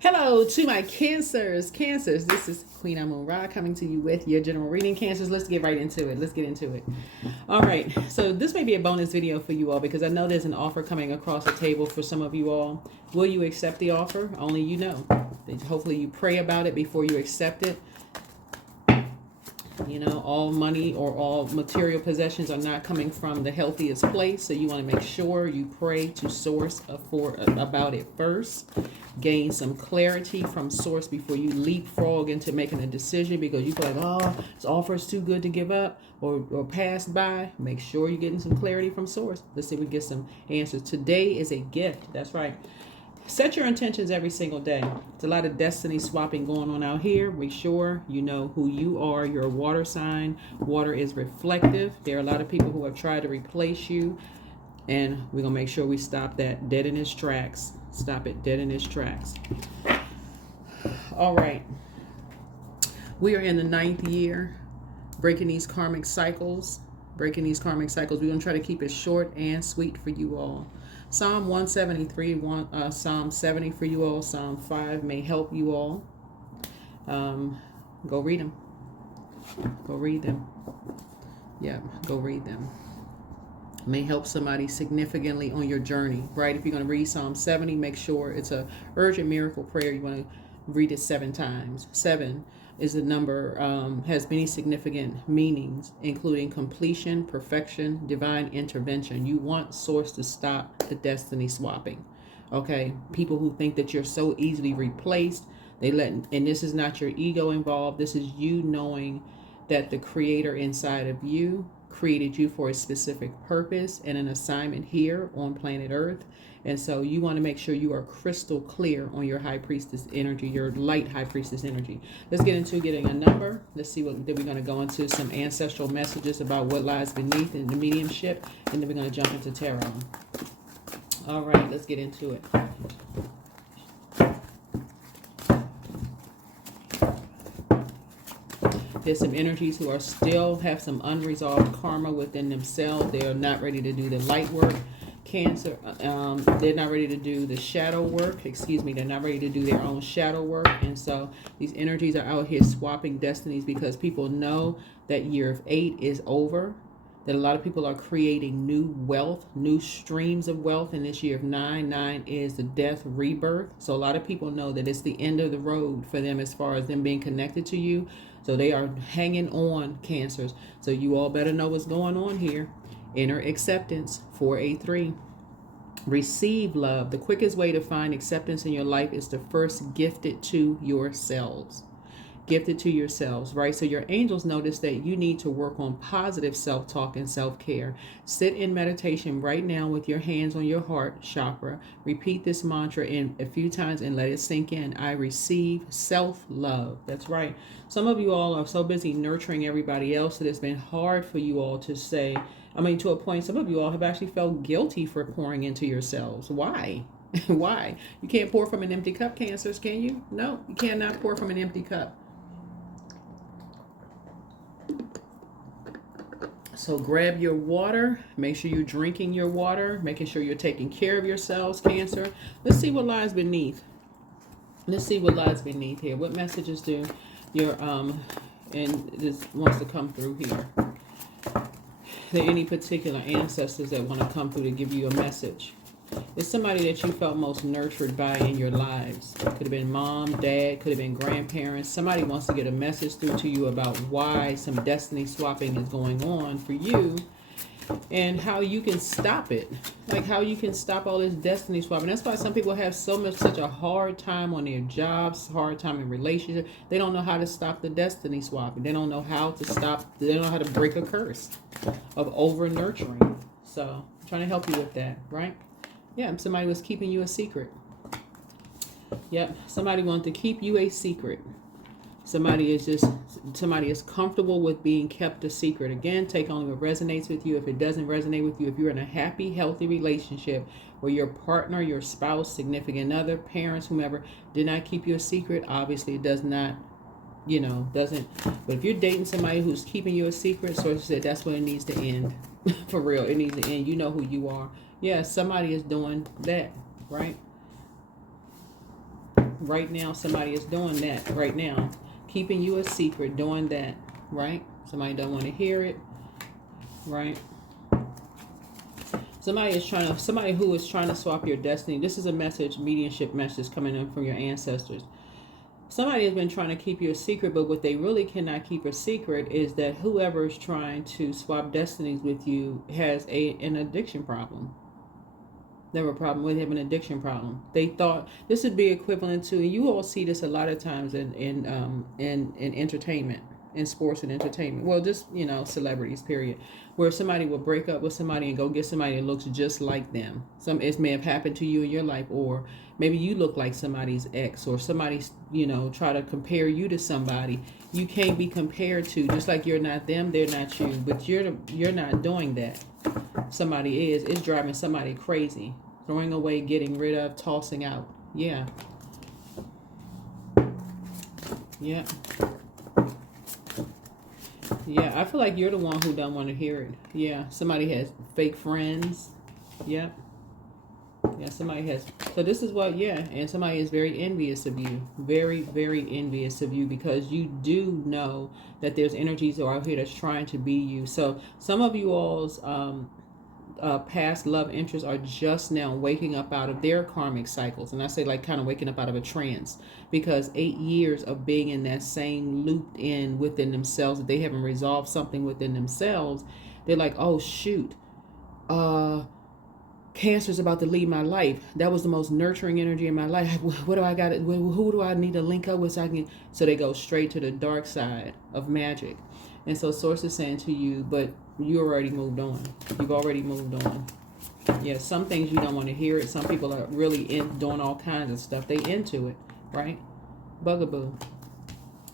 Hello to my Cancers. Cancers, this is Queen Amun Ra coming to you with your general reading. Cancers, let's get right into it. Let's get into it. All right, so this may be a bonus video for you all because I know there's an offer coming across the table for some of you all. Will you accept the offer? Only you know. Hopefully you pray about it before you accept it. You know, all money or all material possessions are not coming from the healthiest place. So you want to make sure you pray to source about it first. Gain some clarity from source before you leapfrog into making a decision because you feel like, oh, this offer is too good to give up or pass by. Make sure you're getting some clarity from source. Let's see if we get some answers. Today is a gift. That's right. Set your intentions every single day. There's a lot of destiny swapping going on out here. Make sure you know who you are. You're a water sign. Water is reflective. There are a lot of people who have tried to replace you. And we're going to make sure we stop that dead in its tracks. Stop it dead in its tracks. All right. We are in the 9th year. Breaking these karmic cycles. We're going to try to keep it short and sweet for you all. Psalm 173, Psalm 70 for you all. Psalm 5 may help you all. Go read them. Go read them. Yeah, go read them. May help somebody significantly on your journey, right? If you're going to read Psalm 70, make sure it's a urgent miracle prayer. You want to read it 7 times. 7 is a number, has many significant meanings, including completion, perfection, divine intervention. You want source to stop the destiny swapping. Okay, people who think that you're so easily replaced, and this is not your ego involved. This is you knowing that the creator inside of you created you for a specific purpose and an assignment here on planet Earth. And so you want to make sure you are crystal clear on your high priestess energy, your light high priestess energy. Let's get into getting a number. Let's see then we're going to go into some ancestral messages about what lies beneath in the mediumship. And then we're going to jump into tarot. All right, let's get into it. There's some energies who are still have some unresolved karma within themselves. They are not ready to do the light work. Cancer, they're not ready to do the shadow work. They're not ready to do their own shadow work. And so these energies are out here swapping destinies because people know that year of 8 is over. That a lot of people are creating new wealth, new streams of wealth in this year of 9. 9 is the death rebirth. So a lot of people know that it's the end of the road for them as far as them being connected to you. So they are hanging on, Cancers. So you all better know what's going on here. Inner acceptance, 483. Receive love. The quickest way to find acceptance in your life is to first gift it to yourselves. Gift it to yourselves, right? So your angels notice that you need to work on positive self-talk and self-care. Sit in meditation right now with your hands on your heart chakra. Repeat this mantra in a few times and let it sink in. I receive self-love. That's right. Some of you all are so busy nurturing everybody else that it's been hard for you all to say, to a point, some of you all have actually felt guilty for pouring into yourselves. Why? Why? You can't pour from an empty cup, Cancers, can you? No, you cannot pour from an empty cup. So grab your water. Make sure you're drinking your water. Making sure you're taking care of yourselves, Cancer. Let's see what lies beneath. Let's see what lies beneath here. What messages do your and this wants to come through here? Are there any particular ancestors that want to come through to give you a message? It's somebody that you felt most nurtured by in your lives. Could have been mom, dad, could have been grandparents. Somebody wants to get a message through to you about why some destiny swapping is going on for you and how you can stop it. Like how you can stop all this destiny swapping. That's why some people have such a hard time on their jobs, hard time in relationships. They don't know how to stop the destiny swapping. They don't know how to stop, they don't know how to break a curse of over nurturing. So I'm trying to help you with that, right? Yeah, somebody was keeping you a secret. Yep, somebody wanted to keep you a secret. Somebody is comfortable with being kept a secret. Again, take only what resonates with you. If it doesn't resonate with you, if you're in a happy, healthy relationship where your partner, your spouse, significant other, parents, whomever, did not keep you a secret, obviously it does not, doesn't. But if you're dating somebody who's keeping you a secret, so it said that's when it needs to end. For real, it needs to end. You know who you are. Yeah, somebody is doing that, right? right now. Somebody is doing that right now, keeping you a secret, doing that, right? Somebody don't want to hear it, right? Somebody who is trying to swap your destiny. This is a message, mediumship message coming in from your ancestors. Somebody has been trying to keep you a secret, but what they really cannot keep a secret is that whoever is trying to swap destinies with you has an addiction problem. They have a problem with having an addiction problem. They thought this would be equivalent to, and you all see this a lot of times in entertainment, in sports and entertainment. Well, just, celebrities, period. Where somebody will break up with somebody and go get somebody that looks just like them. It may have happened to you in your life, or maybe you look like somebody's ex, or somebody's, try to compare you to somebody. You can't be compared to, just like you're not them, they're not you. But you're not doing that. Somebody is. It's driving somebody crazy. Throwing away, getting rid of, tossing out. Yeah. Yeah. Yeah, I feel like you're the one who don't want to hear it. Yeah, somebody has fake friends. Yeah. Yeah, somebody has. So this is what, and somebody is very envious of you. Very, very envious of you, because you do know that there's energies out here that's trying to be you. So some of you all's past love interests are just now waking up out of their karmic cycles. And I say, like, kind of waking up out of a trance, because 8 years of being in that same looped in within themselves, that they haven't resolved something within themselves. They're like, oh shoot, Cancer's about to leave my life. That was the most nurturing energy in my life. What do I got? Who do I need to link up with so I can? So they go straight to the dark side of magic. And so Source is saying to you, but you already moved on. You've already moved on. Yeah, some things you don't want to hear it. Some people are really doing all kinds of stuff. They into it, right? Bugaboo.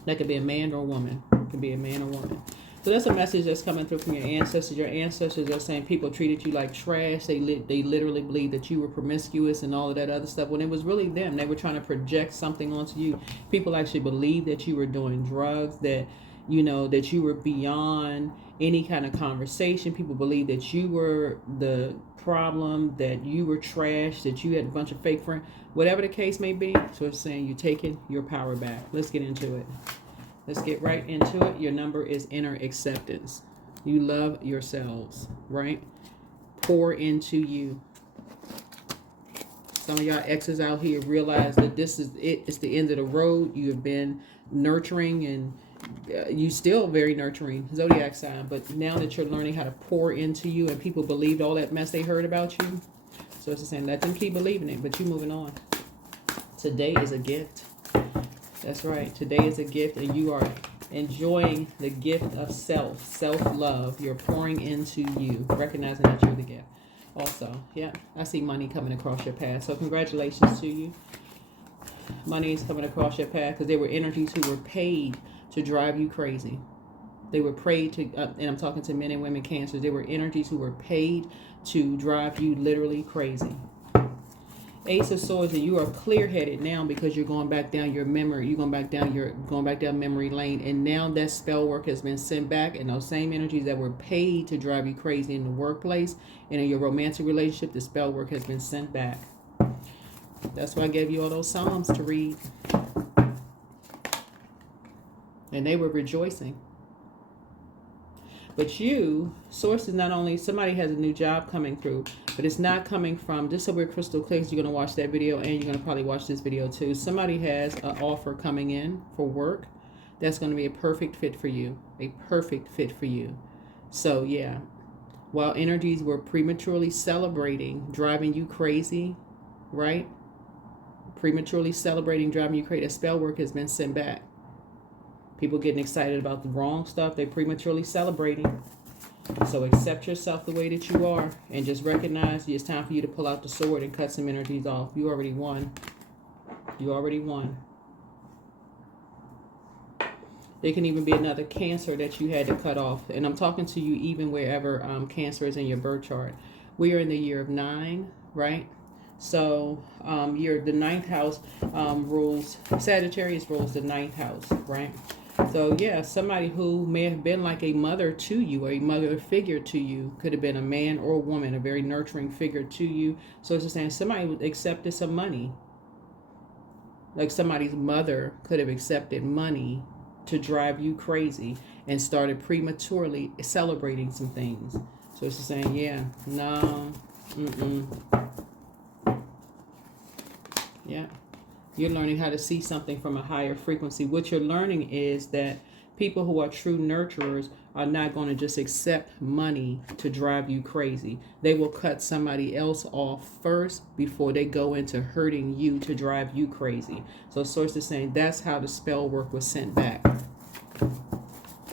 That could be a man or a woman. It could be a man or woman. So that's a message that's coming through from your ancestors. Your ancestors are saying people treated you like trash. They literally believed that you were promiscuous and all of that other stuff, when it was really them. They were trying to project something onto you. People actually believed that you were doing drugs, that that you were beyond any kind of conversation. People believed that you were the problem, that you were trash, that you had a bunch of fake friends, whatever the case may be. So it's saying you're taking your power back. Let's get into it. Let's get right into it. Your number is inner acceptance. You love yourselves, right? Pour into you. Some of y'all exes out here realize that this is it. It's the end of the road. You have been nurturing, and you still very nurturing, Zodiac sign. But now that you're learning how to pour into you, and people believed all that mess they heard about you. So it's saying, let them keep believing it, but you moving on. Today is a gift. That's right. Today is a gift, and you are enjoying the gift of self-love. You're pouring into you, recognizing that you're the gift. Also, yeah, I see money coming across your path. So congratulations to you. Money is coming across your path, because there were energies who were paid to drive you crazy. They were paid to, and I'm talking to men and women Cancers. There were energies who were paid to drive you literally crazy. Ace of Swords, and you are clear-headed now, because you're going back down your memory. You're going back down memory lane, and now that spell work has been sent back, and those same energies that were paid to drive you crazy in the workplace and in your romantic relationship, the spell work has been sent back. That's why I gave you all those Psalms to read, and they were rejoicing. But you, Source, is not only, somebody has a new job coming through, but it's not coming from, just so we're crystal clear, you're going to watch that video, and you're going to probably watch this video too. Somebody has an offer coming in for work that's going to be a perfect fit for you. A perfect fit for you. So yeah, while energies were prematurely celebrating, driving you crazy, right? Prematurely celebrating, driving you crazy, that spell work has been sent back. People getting excited about the wrong stuff. They're prematurely celebrating. So accept yourself the way that you are, and just recognize it's time for you to pull out the sword and cut some energies off. You already won. You already won. There can even be another Cancer that you had to cut off. And I'm talking to you even wherever Cancer is in your birth chart. We are in the year of 9, right? So the 9th house rules, Sagittarius rules the 9th house, right? So yeah, somebody who may have been like a mother to you, or a mother figure to you, could have been a man or a woman, a very nurturing figure to you. So it's just saying somebody accepted some money. Like somebody's mother could have accepted money to drive you crazy and started prematurely celebrating some things. So it's just saying, yeah, no, yeah. You're learning how to see something from a higher frequency. What you're learning is that people who are true nurturers are not going to just accept money to drive you crazy. They will cut somebody else off first before they go into hurting you to drive you crazy. So Source is saying that's how the spell work was sent back.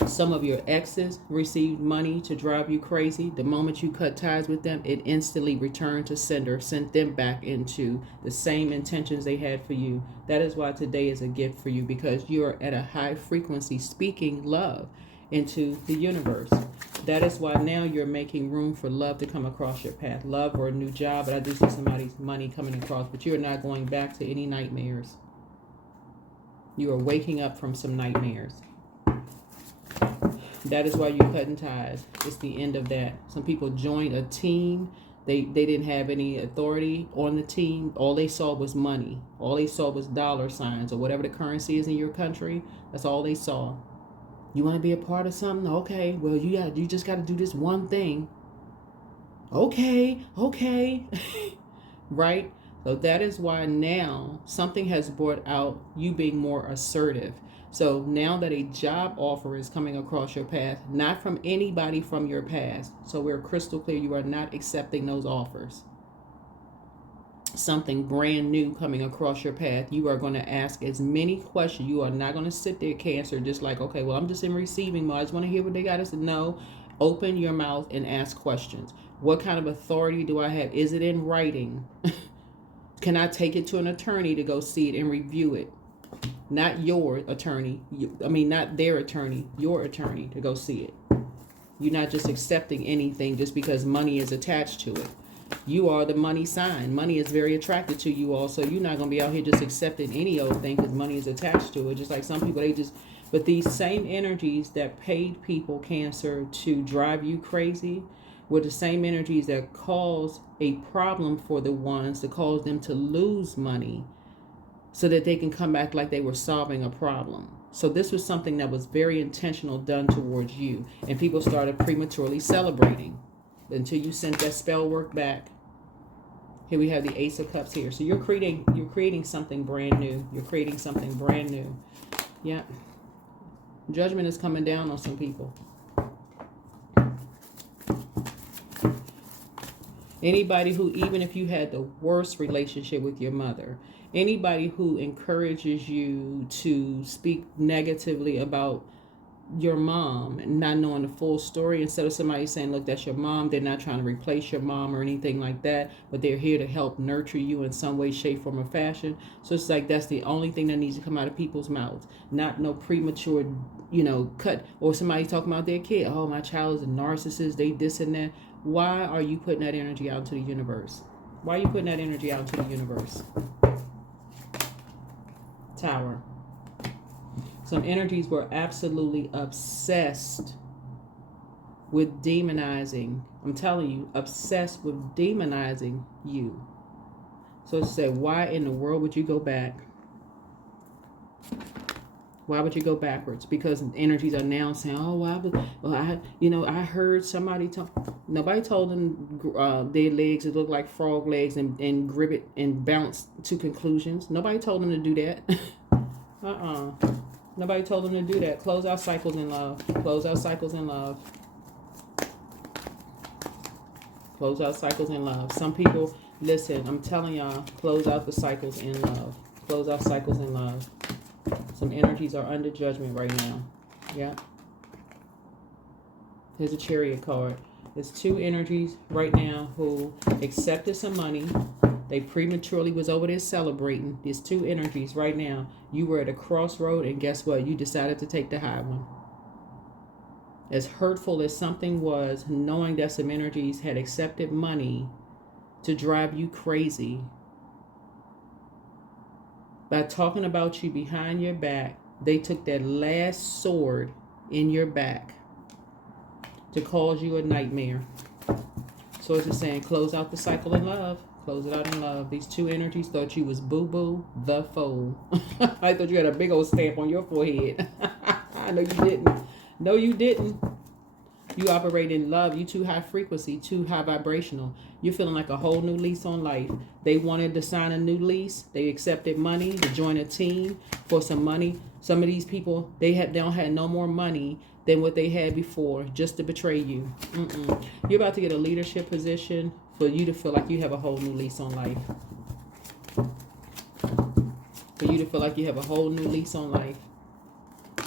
Some of your exes received money to drive you crazy. The moment you cut ties with them, it instantly returned to sender, sent them back into the same intentions they had for you. That is why today is a gift for you, because you are at a high frequency speaking love into the universe. That is why now you're making room for love to come across your path. Love or a new job, but I do see somebody's money coming across, but you're not going back to any nightmares. You are waking up from some nightmares. That is why you're cutting ties. It's the end of that. Some people joined a team. They didn't have any authority on the team. All they saw was money. All they saw was dollar signs or whatever the currency is in your country. That's all they saw. You want to be a part of something? Okay. Well, you just got to do this one thing. Okay. Right? So that is why now something has brought out you being more assertive. So now that a job offer is coming across your path, not from anybody from your past. So we're crystal clear, you are not accepting those offers. Something brand new coming across your path. You are going to ask as many questions. You are not going to sit there, Cancer, just like, okay, well, I'm just in receiving mode. I just want to hear what they got to say. No, open your mouth and ask questions. What kind of authority do I have? Is it in writing? Can I take it to an attorney to go see it and review it? Not your attorney. Not their attorney. Your attorney to go see it. You're not just accepting anything just because money is attached to it. You are the money sign. Money is very attracted to you all. So you're not going to be out here just accepting any old thing because money is attached to it. Just like some people, but these same energies that paid people, Cancer, to drive you crazy were the same energies that cause a problem for the ones that cause them to lose money, so that they can come back like they were solving a problem. So this was something that was very intentional done towards you. And people started prematurely celebrating until you sent that spell work back. Here we have the Ace of Cups here. So you're creating something brand new. You're creating something brand new. Yeah. Judgment is coming down on some people. Anybody who, even if you had the worst relationship with your mother, anybody who encourages you to speak negatively about your mom and not knowing the full story, instead of somebody saying, look, that's your mom, they're not trying to replace your mom or anything like that, but they're here to help nurture you in some way, shape, form, or fashion. So it's like that's the only thing that needs to come out of people's mouths. Not no premature, cut, or somebody talking about their kid. Oh, my child is a narcissist, they this and that. Why are you putting that energy out into the universe? Why are you putting that energy out into the universe? Tower. Some energies were absolutely obsessed with demonizing. I'm telling you, obsessed with demonizing you. So it said, why in the world would you go back? Why would you go backwards? Because energies are now saying, oh, I heard somebody talk. Nobody told them their legs would look like frog legs and grip it and bounce to conclusions. Nobody told them to do that. Nobody told them to do that. Close out cycles in love. Close out cycles in love. Close out cycles in love. Some people, listen, I'm telling y'all, close out the cycles in love. Close out cycles in love. Some energies are under judgment right now. Yeah. Here's a Chariot card. There's two energies right now who accepted some money. They prematurely was over there celebrating. There's two energies right now. You were at a crossroad, and guess what? You decided to take the high one. As hurtful as something was, knowing that some energies had accepted money to drive you crazy, by talking about you behind your back, they took that last sword in your back to cause you a nightmare. So it's just saying, close out the cycle in love. Close it out in love. These two energies thought you was boo-boo the fool. I thought you had a big old stamp on your forehead. No, you didn't. No, you didn't. You operate in love. You too high frequency, too high vibrational. You're feeling like a whole new lease on life. They wanted to sign a new lease. They accepted money to join a team for some money. Some of these people, they don't have no more money than what they had before, just to betray you. You're about to get a leadership position for you to feel like you have a whole new lease on life. For you to feel like you have a whole new lease on life.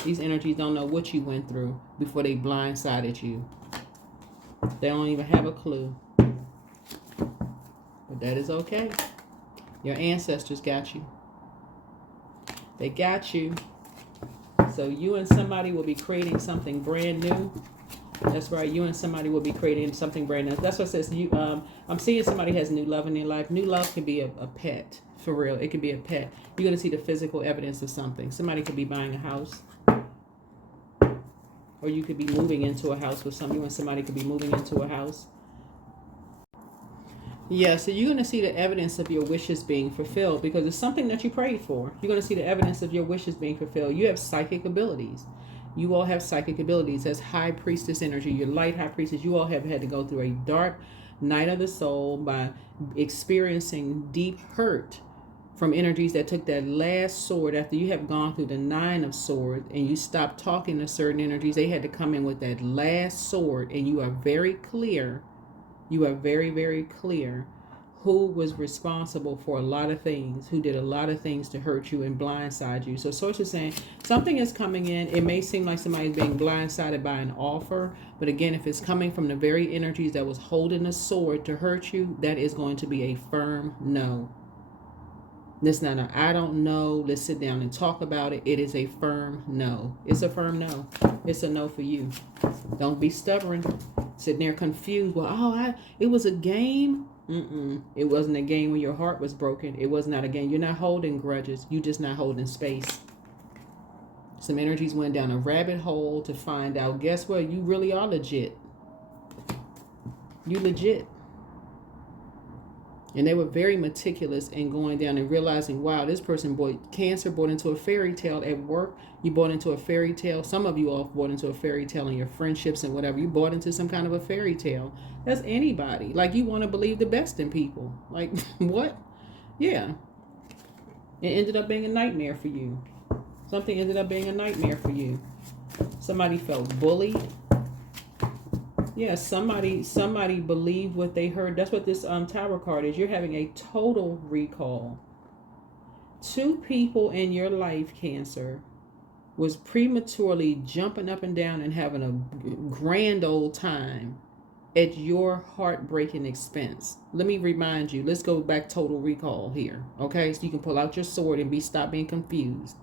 These energies don't know what you went through before they blindsided you. They don't even have a clue. But that is okay. Your ancestors got you. They got you. So you and somebody will be creating something brand new. That's right. You and somebody will be creating something brand new. That's what it says. I'm seeing somebody has new love in their life. New love can be a pet. For real. It can be a pet. You're going to see the physical evidence of something. Somebody could be buying a house. Or you could be moving into a house with somebody, and somebody could be moving into a house. Yeah, so you're going to see the evidence of your wishes being fulfilled because it's something that you prayed for. You're going to see the evidence of your wishes being fulfilled. You have psychic abilities. You all have psychic abilities. That's high priestess energy. Your light high priestess. You all have had to go through a dark night of the soul by experiencing deep hurt from energies that took that last sword after you have gone through the 9 of swords and you stopped talking to certain energies. They had to come in with that last sword, and you are very clear. You are very, very clear who was responsible for a lot of things, who did a lot of things to hurt you and blindside you. So Source is saying something is coming in. It may seem like somebody's being blindsided by an offer, but again, if it's coming from the very energies that was holding a sword to hurt you, that is going to be a firm no. This not a I don't know, let's sit down and talk about it. It is a firm no. It's a firm no. It's a no for you. Don't be stubborn. Sitting there confused. Well, it was a game. It wasn't a game when your heart was broken. It was not a game. You're not holding grudges. You're just not holding space. Some energies went down a rabbit hole to find out, guess what? You really are legit. You legit. And they were very meticulous in going down and realizing, wow, this person Cancer bought into a fairy tale at work. You bought into a fairy tale. Some of you all bought into a fairy tale in your friendships and whatever. You bought into some kind of a fairy tale. That's anybody. Like, you want to believe the best in people. Like, what? Yeah. It ended up being a nightmare for you. Something ended up being a nightmare for you. Somebody felt bullied. Yeah, somebody believed what they heard. That's what this Tower card is. You're having a total recall. 2 people in your life, Cancer, was prematurely jumping up and down and having a grand old time at your heartbreaking expense. Let me remind you. Let's go back total recall here. Okay, so you can pull out your sword and stop being confused.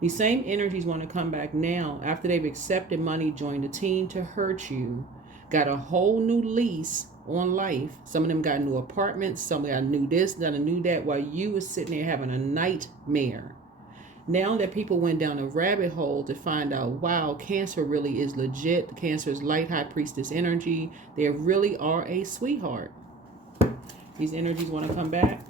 These same energies want to come back now after they've accepted money, joined a team to hurt you. Got a whole new lease on life. Some of them got new apartments. Some got new this, got a new that, while you was sitting there having a nightmare. Now that people went down a rabbit hole to find out, wow, Cancer really is legit. Cancer's light high priestess energy. They really are a sweetheart. These energies want to come back.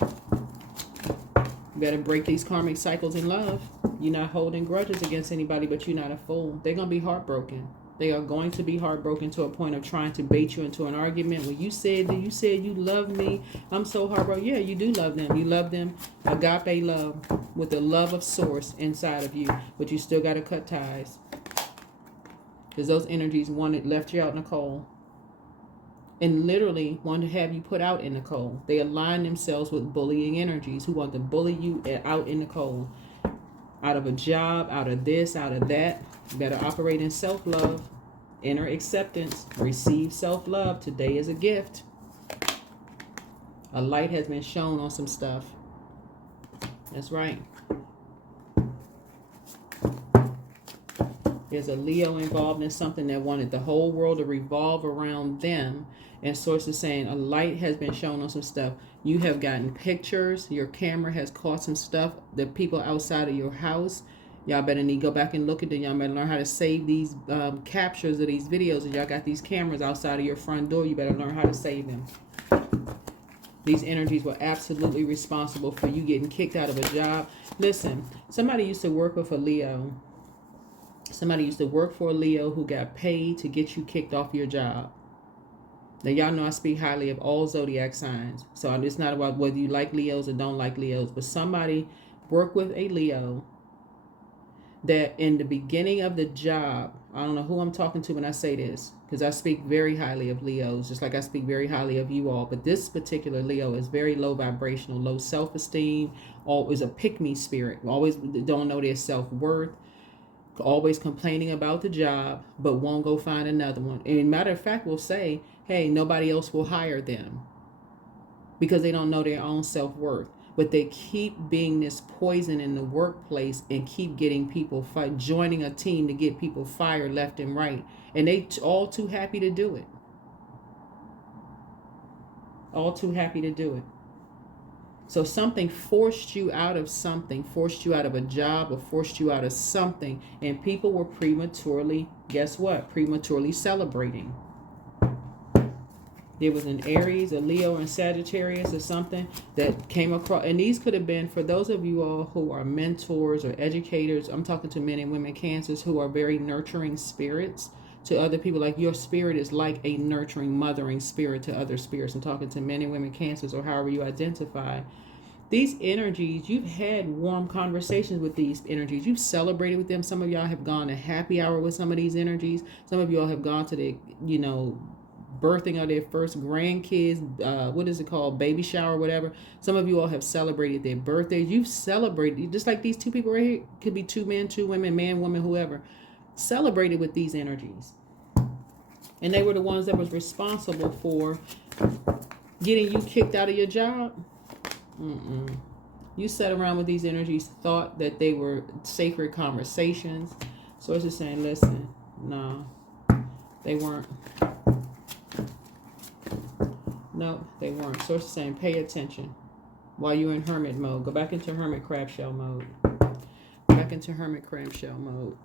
You better break these karmic cycles in love. You're not holding grudges against anybody, but you're not a fool. They're going to be heartbroken. They are going to be heartbroken to a point of trying to bait you into an argument. When you said you love me, I'm so heartbroken. Yeah, you do love them. You love them. Agape love, with the love of source inside of you. But you still got to cut ties. Because those energies left you out in the cold. And literally wanted to have you put out in the cold. They align themselves with bullying energies who want to bully you out in the cold. Out of a job, out of this, out of that. You better operate in self-love, inner acceptance, receive self-love. Today is a gift. A light has been shown on some stuff. That's right. There's a Leo involved in something that wanted the whole world to revolve around them. And Source is saying a light has been shown on some stuff. You have gotten pictures. Your camera has caught some stuff. The people outside of your house, y'all better need to go back and look at them. Y'all better learn how to save these captures of these videos. If y'all got these cameras outside of your front door, you better learn how to save them. These energies were absolutely responsible for you getting kicked out of a job. Listen, somebody used to work with a Leo. Somebody used to work for a Leo who got paid to get you kicked off your job. Now, y'all know I speak highly of all zodiac signs. So it's not about whether you like Leos or don't like Leos. But somebody worked with a Leo that in the beginning of the job, I don't know who I'm talking to when I say this, because I speak very highly of Leos, just like I speak very highly of you all. But this particular Leo is very low vibrational, low self-esteem, always a pick-me spirit, always don't know their self-worth, always complaining about the job, but won't go find another one. And matter of fact, will say, hey, nobody else will hire them because they don't know their own self-worth. But they keep being this poison in the workplace and keep getting people joining a team to get people fired left and right. And they all too happy to do it. All too happy to do it. So something forced you out of something, forced you out of a job or forced you out of something. And people were prematurely, guess what? Prematurely celebrating. There was an Aries, a Leo, and Sagittarius or something that came across. And these could have been, for those of you all who are mentors or educators, I'm talking to men and women Cancers who are very nurturing spirits to other people. Like your spirit is like a nurturing, mothering spirit to other spirits. I'm talking to men and women Cancers, or however you identify. These energies, you've had warm conversations with these energies. You've celebrated with them. Some of y'all have gone to happy hour with some of these energies. Some of y'all have gone to the, birthing of their first grandkids, what is it called, baby shower, whatever. Some of you all have celebrated their birthdays. You've celebrated, just like these two people right here, could be two men, two women, man, woman, whoever, celebrated with these energies. And they were the ones that was responsible for getting you kicked out of your job. You sat around with these energies, thought that they were sacred conversations. So it's just saying, listen, no, they weren't. No, they weren't. So it's saying pay attention while you're in hermit mode. Go back into hermit crab shell mode. Go back into hermit crab shell mode.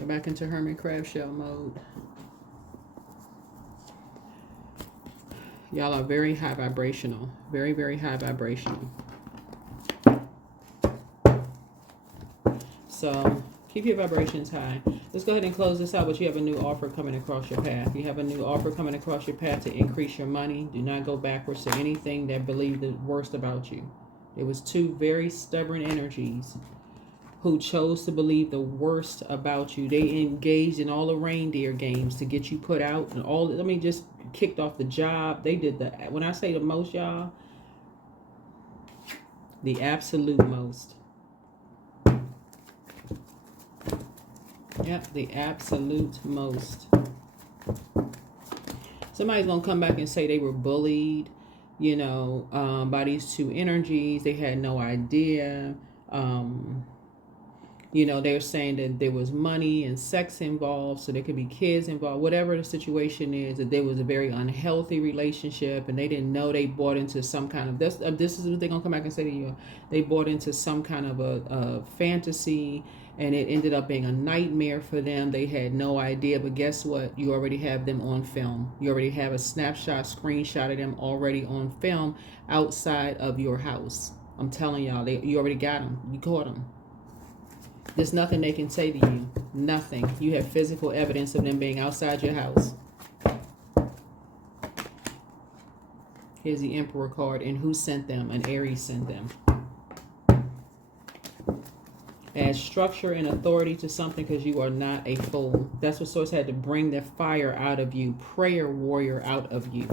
Go back into hermit crab shell mode. Y'all are very high vibrational. Very, very high vibrational. So keep your vibrations high. Let's go ahead and close this out, but you have a new offer coming across your path. You have a new offer coming across your path to increase your money. Do not go backwards to anything that believed the worst about you. It was two very stubborn energies who chose to believe the worst about you. They engaged in all the reindeer games to get you put out and all, just kicked off the job. They did when I say the most, y'all, the absolute most. Yep, the absolute most. Somebody's going to come back and say they were bullied, by these two energies. They had no idea. They're saying that there was money and sex involved, so there could be kids involved. Whatever the situation is, that there was a very unhealthy relationship, and they didn't know. They bought into some kind of, this is what they're going to come back and say to you. They bought into some kind of a fantasy, and it ended up being a nightmare for them. They had no idea, but guess what? You already have them on film. You already have a snapshot, screenshot of them already on film outside of your house. I'm telling y'all, you already got them. You caught them. There's nothing they can say to you. Nothing. You have physical evidence of them being outside your house. Here's the Emperor card. And who sent them? An Aries sent them. Add structure and authority to something because you are not a fool. That's what Source had to bring the fire out of you. Prayer warrior out of you.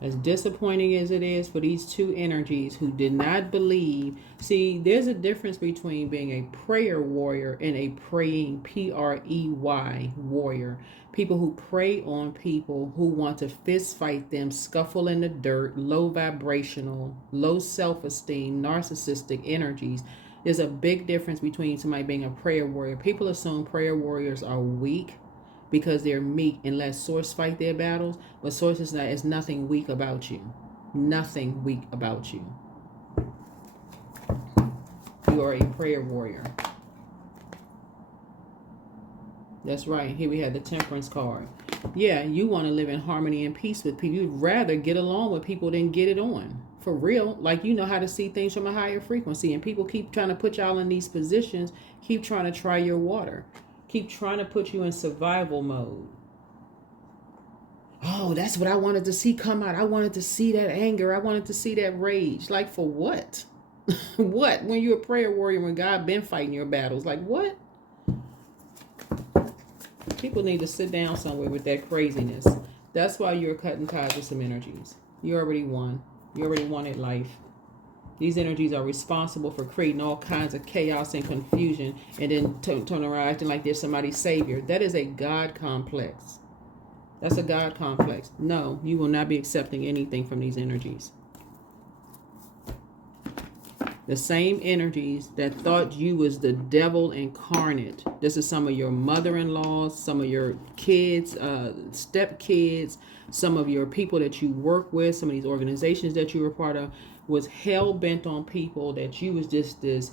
As disappointing as it is for these two energies who did not believe. See, there's a difference between being a prayer warrior and a praying, P-R-E-Y, warrior. People who prey on people who want to fist fight them, scuffle in the dirt, low vibrational, low self-esteem, narcissistic energies. There's a big difference between somebody being a prayer warrior. People assume prayer warriors are weak because they're meek and let Source fight their battles. But Source is not, is nothing weak about you. Nothing weak about you. You are a prayer warrior. That's right. Here we had the Temperance card. Yeah, you want to live in harmony and peace with people. You'd rather get along with people than get it on. For real. Like, you know how to see things from a higher frequency. And people keep trying to put y'all in these positions. Keep trying to try your water. Keep trying to put you in survival mode. Oh, that's what I wanted to see come out. I wanted to see that anger. I wanted to see that rage. Like, for what? What? When you're a prayer warrior, when God been fighting your battles. Like, what? People need to sit down somewhere with that craziness. That's why you're cutting ties with some energies. You already won. You already wanted life. These energies are responsible for creating all kinds of chaos and confusion, and then turn around acting like they're somebody's savior. That is a God complex. That's a God complex. No, you will not be accepting anything from these energies. The same energies that thought you was the devil incarnate. This is some of your mother-in-laws, some of your kids, stepkids, some of your people that you work with, some of these organizations that you were part of, was hell-bent on people that you was just this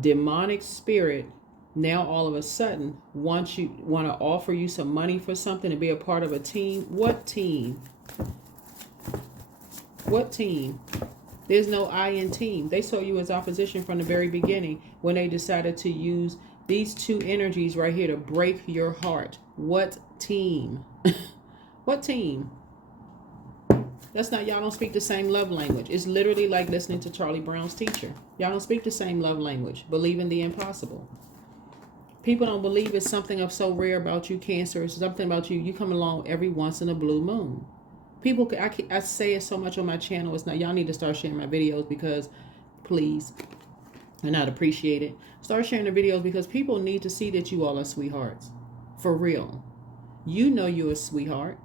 demonic spirit. Now all of a sudden want to offer you some money for something to be a part of a team. What team? What team? There's no I in team. They saw you as opposition from the very beginning when they decided to use these two energies right here to break your heart. What team? What team? That's not, y'all don't speak the same love language. It's literally like listening to Charlie Brown's teacher. Y'all don't speak the same love language. Believe in the impossible. People don't believe it's something of so rare about you, Cancer. It's something about you. You come along every once in a blue moon. People, I say it so much on my channel. It's not, y'all need to start sharing my videos because, please, and I'd appreciate it. Start sharing the videos because people need to see that you all are sweethearts. For real. You know you're a sweetheart.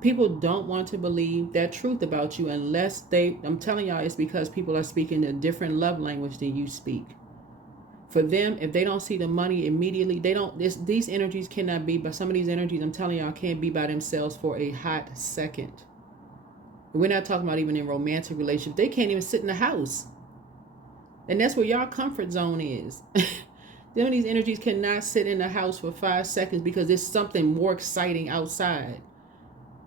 People don't want to believe that truth about you unless I'm telling y'all, it's because people are speaking a different love language than you speak. For them, if they don't see the money immediately, these energies cannot be, but some of these energies, I'm telling y'all, can't be by themselves for a hot second. We're not talking about even in romantic relationships. They can't even sit in the house. And that's where y'all comfort zone is. Then these energies cannot sit in the house for 5 seconds because there's something more exciting outside.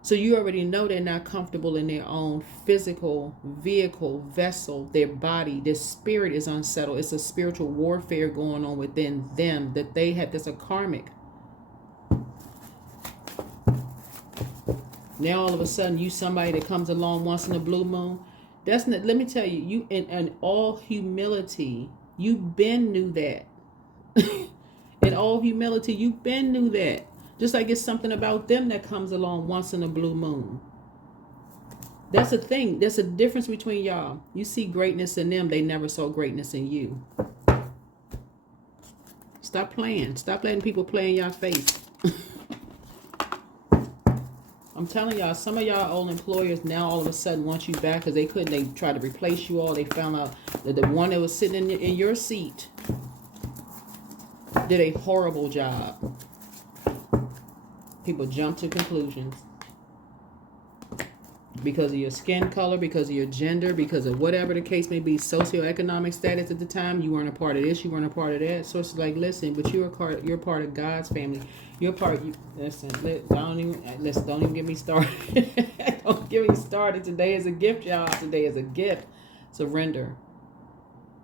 So you already know they're not comfortable in their own physical vehicle, vessel, their body. Their spirit is unsettled. It's a spiritual warfare going on within them that they have. That's a karmic. Now all of a sudden you somebody that comes along once in a blue moon. That's not, let me tell you, you in all humility, you been knew that. In all humility, you been knew that. Just like it's something about them that comes along once in a blue moon. That's a thing. There's a difference between y'all. You see greatness in them. They never saw greatness in you. Stop playing. Stop letting people play in your face. I'm telling y'all, some of y'all old employers now all of a sudden want you back because they couldn't. They tried to replace you all. They found out that the one that was sitting in your seat did a horrible job. People jump to conclusions because of your skin color, because of your gender, because of whatever the case may be, socioeconomic status at the time. You weren't a part of this, you weren't a part of that. So it's like, listen, but you're part of God's family. You're part. Don't even get me started. Don't get me started. Today is a gift, y'all. Today is a gift. Surrender.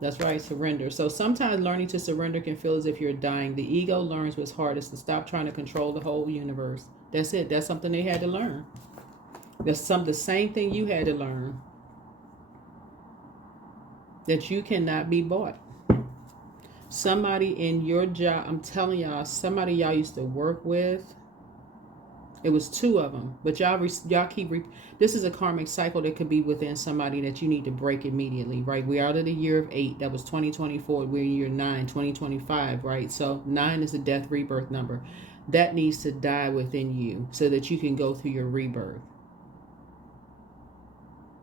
That's right, surrender. So sometimes learning to surrender can feel as if you're dying. The ego learns what's hardest to stop trying to control the whole universe. That's it. That's something they had to learn. That's the same thing you had to learn. That you cannot be bought. Somebody in your job, I'm telling y'all, somebody y'all used to work with. It was 2 of them, but y'all keep. This is a karmic cycle that could be within somebody that you need to break immediately, right? We're out of the year of 8. That was 2024. We're in year 9, 2025, right? So 9 is the death rebirth number. That needs to die within you so that you can go through your rebirth.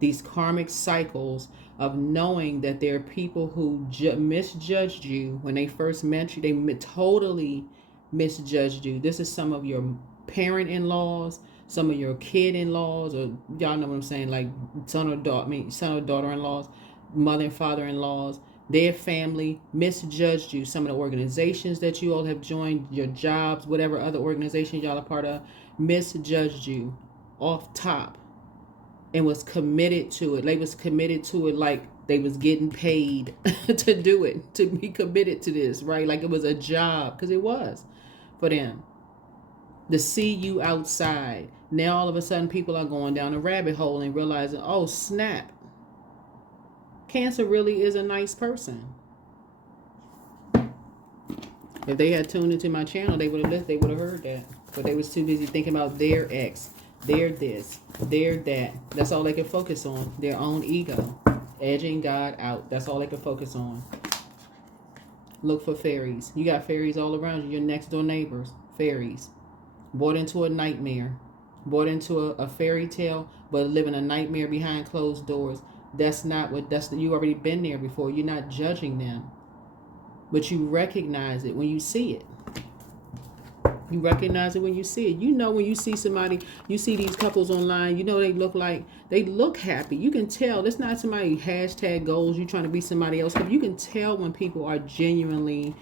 These karmic cycles of knowing that there are people who misjudged you when they first met you. They totally misjudged you. This is some of your parent-in-laws, some of your kid-in-laws, or y'all know what I'm saying, like son or daughter-in-laws, mother and father-in-laws. Their family misjudged you. Some of the organizations that you all have joined, your jobs, whatever other organization y'all are part of, misjudged you off top and was committed to it. They was committed to it like they was getting paid to do it, to be committed to this, right? Like it was a job, because it was for them. To see you outside. Now all of a sudden people are going down a rabbit hole and realizing, oh snap, Cancer really is a nice person. If they had tuned into my channel, they would have heard that. But they was too busy thinking about their ex, their this, their that. That's all they could focus on. Their own ego. Edging God out. That's all they could focus on. Look for fairies. You got fairies all around you. Your next door neighbors. Fairies. Bought into a nightmare. Bought into a fairy tale, but living a nightmare behind closed doors. That's not what, you already been there before. You're not judging them. But you recognize it when you see it. You recognize it when you see it. You know when you see somebody, you see these couples online, you know they look happy. You can tell. That's not somebody hashtag goals, you trying to be somebody else. But you can tell when people are genuinely...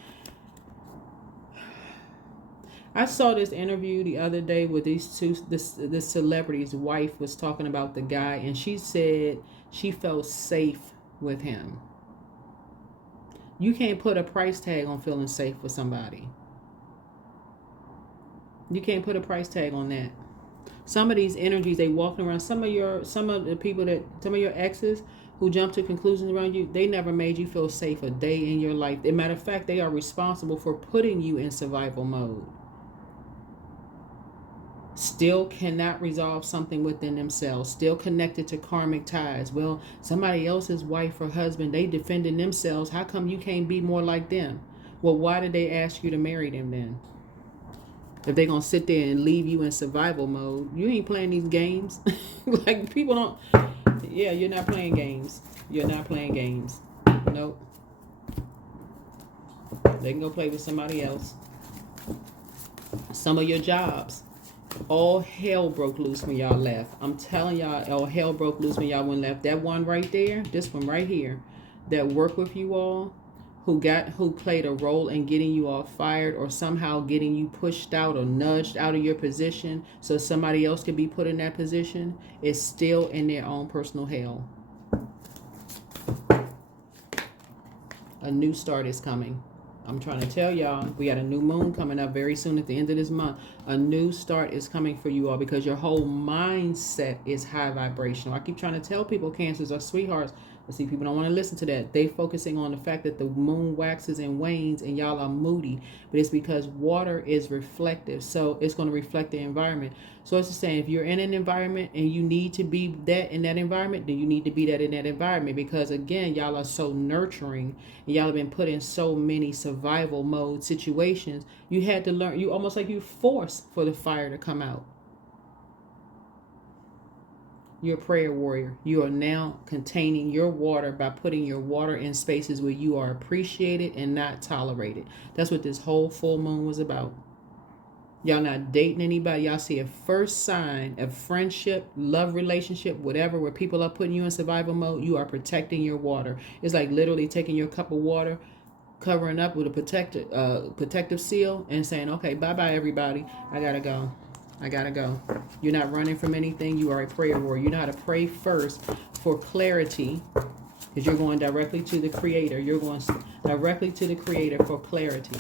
I saw this interview the other day with these two, this celebrity's wife was talking about the guy, and she said she felt safe with him. You can't put a price tag on feeling safe with somebody. You can't put a price tag on that. Some of these energies, they walking around, some of your exes who jump to conclusions around you, they never made you feel safe a day in your life. As a matter of fact, they are responsible for putting you in survival mode. Still cannot resolve something within themselves, still connected to karmic ties. Well, somebody else's wife or husband, they defending themselves. How come you can't be more like them? Well, why did they ask you to marry them then? If they're going to sit there and leave you in survival mode, you ain't playing these games. Like people don't, yeah, you're not playing games. You're not playing games. Nope. They can go play with somebody else. Some of your jobs. All hell broke loose when y'all left. I'm telling y'all, all hell broke loose when y'all went left. That one right there, this one right here, that worked with you all, who played a role in getting you all fired or somehow getting you pushed out or nudged out of your position so somebody else could be put in that position, is still in their own personal hell. A new start is coming. I'm trying to tell y'all, we got a new moon coming up very soon at the end of this month. A new start is coming for you all because your whole mindset is high vibrational. I keep trying to tell people Cancers are sweethearts, but see, people don't want to listen to that. They focusing on the fact that the moon waxes and wanes and y'all are moody. But it's because water is reflective, so it's going to reflect the environment. So it's just saying, if you're in an environment and you need to be that in that environment, then you need to be that in that environment. Because again, y'all are so nurturing and y'all have been put in so many survival mode situations. You had to learn, you almost like you forced for the fire to come out. You're a prayer warrior. You are now containing your water by putting your water in spaces where you are appreciated and not tolerated. That's what this whole full moon was about. Y'all not dating anybody. Y'all see a first sign of friendship, love relationship, whatever, where people are putting you in survival mode. You are protecting your water. It's like literally taking your cup of water, covering up with a protective seal and saying, okay, bye-bye, everybody. I gotta go. I gotta go. You're not running from anything. You are a prayer warrior. You know how to pray first for clarity, because you're going directly to the Creator. You're going directly to the Creator for clarity.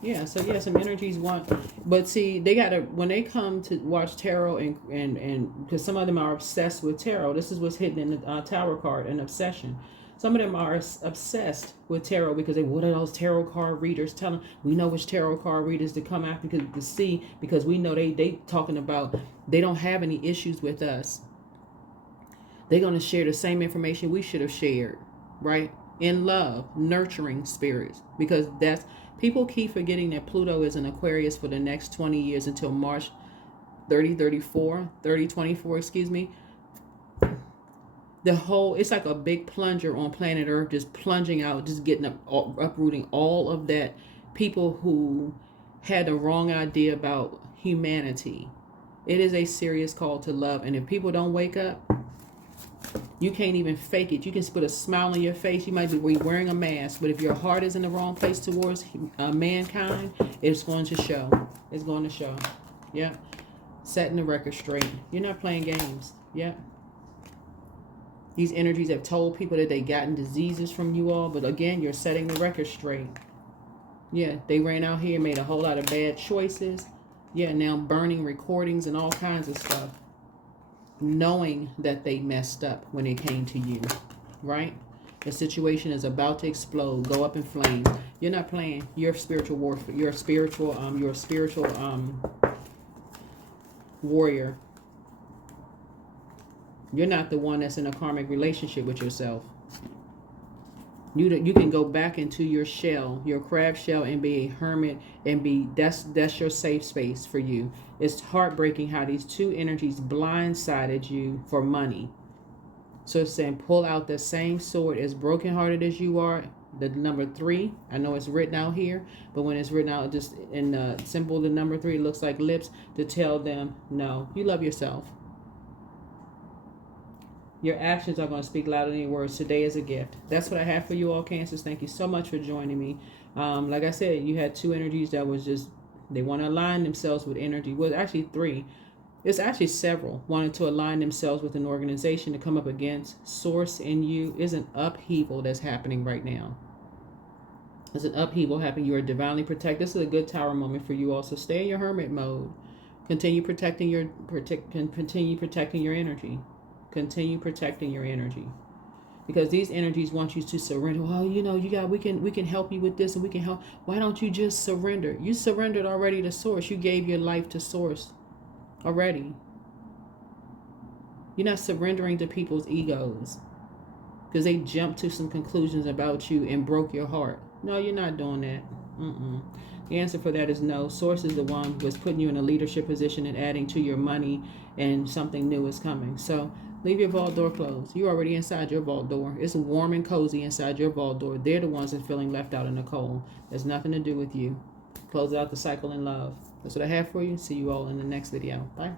Yeah, so yeah, some energies want, but see, they gotta, when they come to watch tarot and because some of them are obsessed with tarot. This is what's hidden in the Tower card, an obsession. Some of them are obsessed with tarot because what are those tarot card readers telling? We know which tarot card readers to come after to see, because we know they talking about they don't have any issues with us. They're going to share the same information we should have shared, right? In love, nurturing spirits, because that's, people keep forgetting that Pluto is in Aquarius for the next 20 years until March 2024, excuse me. The whole, it's like a big plunger on planet Earth, just plunging out, just getting up, uprooting all of that. People who had the wrong idea about humanity. It is a serious call to love. And if people don't wake up, You can't even fake it. You can put a smile on your face. You might be wearing a mask, but if your heart is in the wrong place towards mankind, it's going to show. It's going to show. Yeah. Setting the record straight. You're not playing games. Yeah. These energies have told people that they've gotten diseases from you all, but again, you're setting the record straight. Yeah, they ran out here and made a whole lot of bad choices. Yeah, now burning recordings and all kinds of stuff, knowing that they messed up when it came to you, right? The situation is about to explode, go up in flames. You're not playing. You're spiritual warfare. You're a spiritual warrior. You're not the one that's in a karmic relationship with yourself. You can go back into your shell, your crab shell, and be a hermit, and that's your safe space for you. It's heartbreaking how these two energies blindsided you for money. So it's saying pull out the same sword, as brokenhearted as you are. The number 3, I know it's written out here, but when it's written out just in the symbol, the number 3 looks like lips to tell them, no, you love yourself. Your actions are going to speak louder than your words. Today is a gift. That's what I have for you all, Cancers. Thank you so much for joining me. Like I said, you had 2 energies that was just, they want to align themselves with energy. Well, actually 3. It's actually several. Wanted to align themselves with an organization to come up against. Source in you is an upheaval that's happening right now. There's an upheaval happening. You are divinely protected. This is a good tower moment for you all. So stay in your hermit mode. Continue protecting your energy. Continue protecting your energy, because these energies want you to surrender. Well, you know, we can help you with this, and we can help. Why don't you just surrender? You surrendered already to source. You gave your life to source already. You're not surrendering to people's egos because they jumped to some conclusions about you and broke your heart. No, you're not doing that. The answer for that is no. Source is the one who is putting you in a leadership position and adding to your money, and something new is coming. So leave your vault door closed. You're already inside your vault door. It's warm and cozy inside your vault door. They're the ones that are feeling left out in the cold. There's nothing to do with you. Close out the cycle in love. That's what I have for you. See you all in the next video. Bye.